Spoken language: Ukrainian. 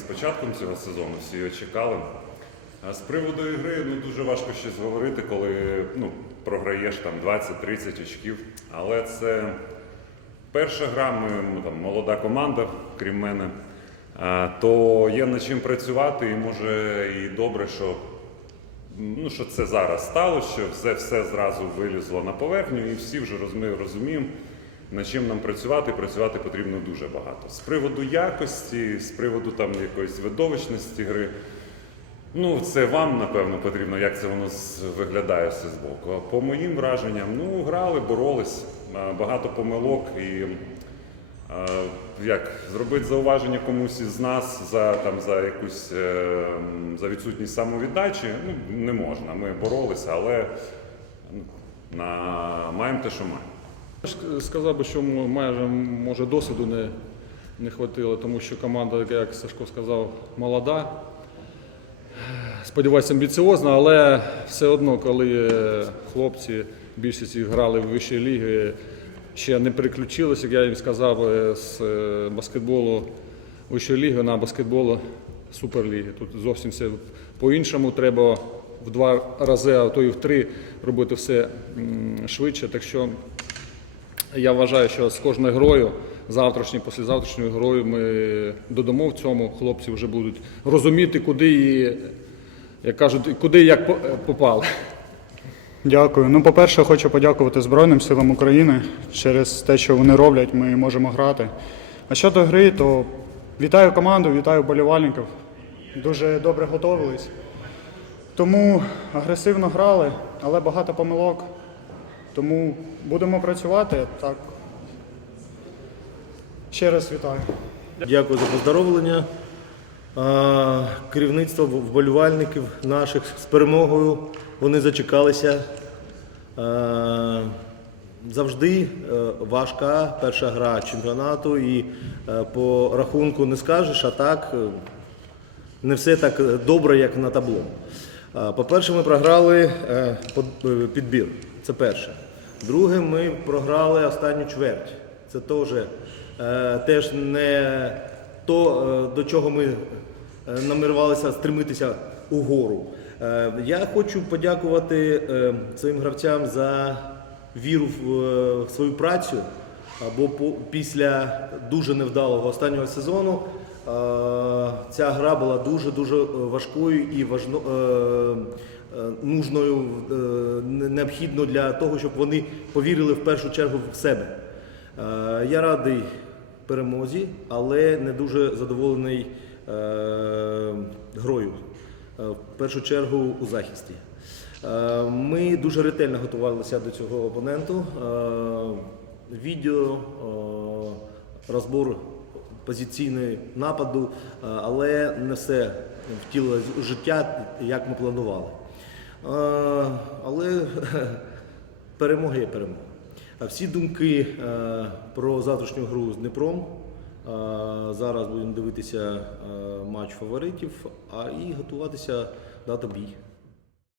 початком цього сезону, всі його чекали. А з приводу ігри ну, дуже важко щось говорити, коли ну, програєш там 20-30 очків. Але це перша гра, ми ну, там, молода команда, крім мене. А, то є над чим працювати, і може і добре, що, ну, що це зараз сталося, що все, все зразу вилізло на поверхню, і всі вже розуміємо, над чим нам працювати. Працювати потрібно дуже багато. З приводу якості, з приводу там якоїсь видовищності гри. Ну, це вам, напевно, потрібно, як це воно виглядає все збоку. А по моїм враженням, ну, грали, боролись, багато помилок і як зробити зауваження комусь із нас за там за якусь е, за відсутність самовіддачі, ну не можна. Ми боролися, але ну, на маємо те, що маємо. Сказав би, що майже може досвіду не, не хватило, тому що команда, як Сашко сказав, молода. Сподіваюся, амбіціозна, але все одно, коли е, хлопці більшість грали в вищій ліги, ще не переключилися, як я їм сказав, е, з е, баскетболу вищої ліги на баскетбол суперліги. Тут зовсім все по-іншому. Треба в два рази, а то і в три робити все швидше. Так що я вважаю, що з кожною грою, завтрашньою, післязавтрашньою грою, ми додамо в цьому. Хлопці вже будуть розуміти, куди і, як кажуть, куди і як е, попали. Дякую. Ну, по-перше, хочу подякувати Збройним силам України. Через те, що вони роблять, ми можемо грати. А щодо гри, то вітаю команду, вітаю болівальників. Дуже добре готувались. Тому агресивно грали, але багато помилок. Тому будемо працювати. Так. Ще раз вітаю. Дякую за поздоровлення. Керівництво вболівальників наших з перемогою. Вони зачекалися. Завжди е, важка перша гра чемпіонату і е, по рахунку не скажеш, а так е, не все так добре, як на табло. По-перше, ми програли підбір. Це перше. Друге, ми програли останню чверть. Це теж, е, теж не то, е, до чого ми е, намірувалися стремитися угору. Я хочу подякувати своїм гравцям за віру в свою працю. Бо після дуже невдалого останнього сезону ця гра була дуже-дуже е, важкою і нужною, е, не- необхідною для того, щоб вони повірили в першу чергу в себе. Е, Я радий перемозі, але не дуже задоволений е, грою. Е, В першу чергу у захисті. Е, Ми дуже ретельно готувалися до цього опоненту. Е, Відео, е, розбор позиційної нападу, е, але не все втілилось у життя, як ми планували. Але перемога є перемога. А всі думки е, про завтрашню гру з Дніпром. е, Зараз будемо дивитися е, матч фаворитів, а і готуватися дати бій.